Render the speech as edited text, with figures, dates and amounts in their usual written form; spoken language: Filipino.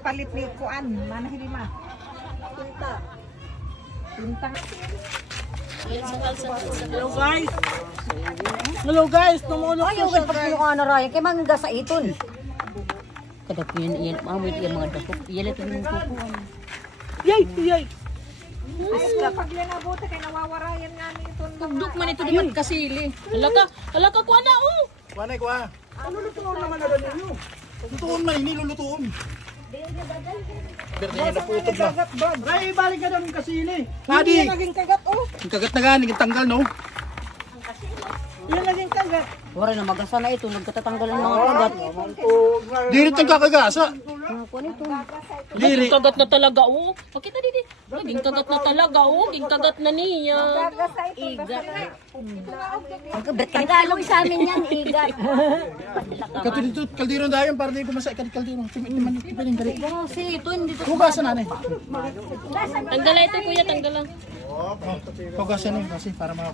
Palit ni kuan, mana hilima. Tinta. Tinta. Hello guys. Hello guys, tumulong ay, yung pagpapilo ka na raya, kaya mangga sa iton. Kada po yan, mamit yung mga dakop. Yan ito yung kukuhan. Yay, yay. Ay, kapag yan nabuti, kaya nawawarayan nga nito. Tugdok man ito di kasili. Halaka ko na, oh. Kuanay ko ah. Ano lutuon naman na ganyan nyo? Lutuon man, hindi lulutuon. Berde niya naputod na. Ray, balik ka ng kasili. Adi! Naging kagat, oh. Ang kagat na gani, ang tanggal no? Yan naging kagat. Wala na magasa na ito, nagkatatanggalan ng mga kagat. Dirit ang kakagasa. Kuha nito. Diri. Kagat na talaga, oh. Pakita didi. Naging kagat na talaga, oh. Naging kagat na niya. Gagasa ito. Igat. Tagalog sa amin yan, igat. Kato dito, kaldero dayon para di pumasay ka kaldero. Timan tipaning dali. Kasi ito, hindi ito. Hugasan na ni. Tanggala ito, kuya, tanggala. Hugasan ni kasi para mga